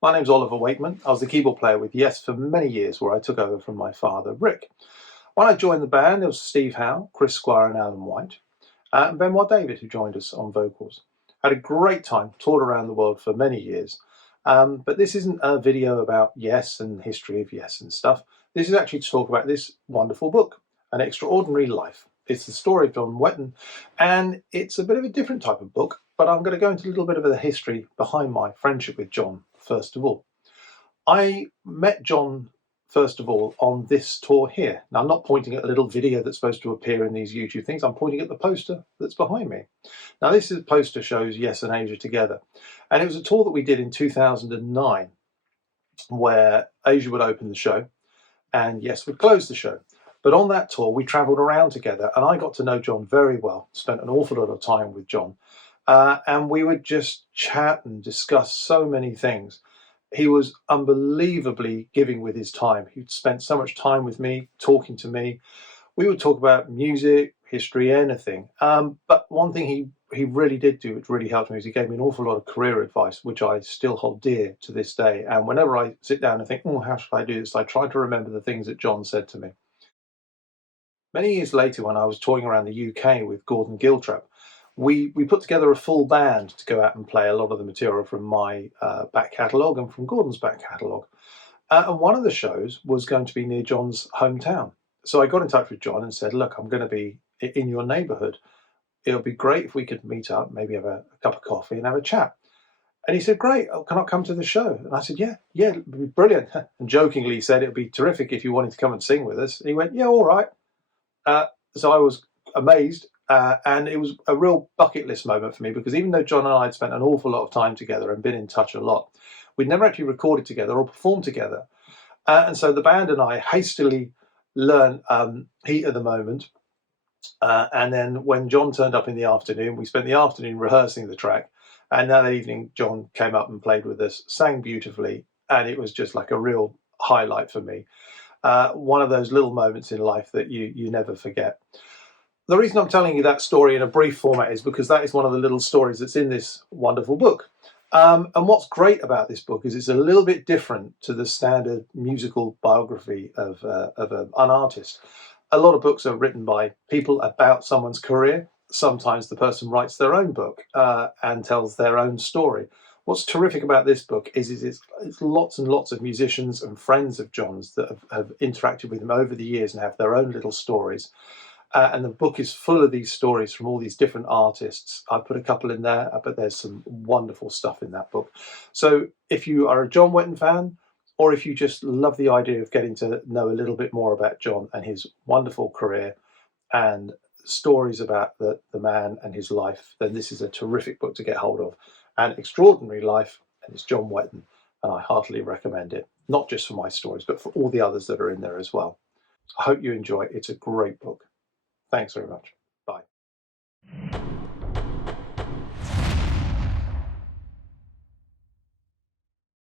My name's Oliver Wakeman. I was the keyboard player with Yes for many years, where I took over from my father, Rick. When I joined the band, there was Steve Howe, Chris Squire and Alan White, and Benoit David, who joined us on vocals. Had a great time, toured around the world for many years. But this isn't a video about Yes and history of Yes and stuff. This is actually to talk about this wonderful book, An Extraordinary Life. It's the story of John Wetton, and it's a bit of a different type of book, but I'm going to go into a little bit of the history behind my friendship with John, first of all. I met John, first of all, on this tour here. Now, I'm not pointing at a little video that's supposed to appear in these YouTube things. I'm pointing at the poster that's behind me. Now, this is poster shows Yes and Asia together. And it was a tour that we did in 2009, where Asia would open the show and Yes would close the show. But on that tour, we travelled around together, and I got to know John very well, spent an awful lot of time with John. And we would just chat and discuss so many things. He was unbelievably giving with his time. He'd spent so much time with me, talking to me. We would talk about music, history, anything. But one thing he really did do, which really helped me, is he gave me an awful lot of career advice, which I still hold dear to this day. And whenever I sit down and think, oh, how should I do this? I try to remember the things that John said to me. Many years later, when I was touring around the UK with Gordon Giltrap, we put together a full band to go out and play a lot of the material from my back catalogue and from Gordon's back catalogue. And one of the shows was going to be near John's hometown. So I got in touch with John and said, look, I'm going to be in your neighbourhood. It'll be great if we could meet up, maybe have a cup of coffee and have a chat. And he said, great, can I come to the show? And I said, yeah, it'd be brilliant. And jokingly he said, it'd be terrific if you wanted to come and sing with us. And he went, yeah, all right. So I was amazed, and it was a real bucket list moment for me, because even though John and I had spent an awful lot of time together and been in touch a lot, we'd never actually recorded together or performed together. And so the band and I hastily learned Heat of the Moment. And then when John turned up in the afternoon, we spent the afternoon rehearsing the track. And that evening, John came up and played with us, sang beautifully, and it was just like a real highlight for me. One of those little moments in life that you never forget. The reason I'm telling you that story in a brief format is because that is one of the little stories that's in this wonderful book. And what's great about this book is it's a little bit different to the standard musical biography of an artist. A lot of books are written by people about someone's career. Sometimes the person writes their own book and tells their own story. What's terrific about this book is it's lots and lots of musicians and friends of John's that have interacted with him over the years and have their own little stories. And the book is full of these stories from all these different artists. I put a couple in there, but there's some wonderful stuff in that book. So if you are a John Wetton fan, or if you just love the idea of getting to know a little bit more about John and his wonderful career and stories about the man and his life, then this is a terrific book to get hold of. An Extraordinary Life, and it's John Wetton, and I heartily recommend it, not just for my stories, but for all the others that are in there as well. I hope you enjoy it. It's a great book. Thanks very much. Bye.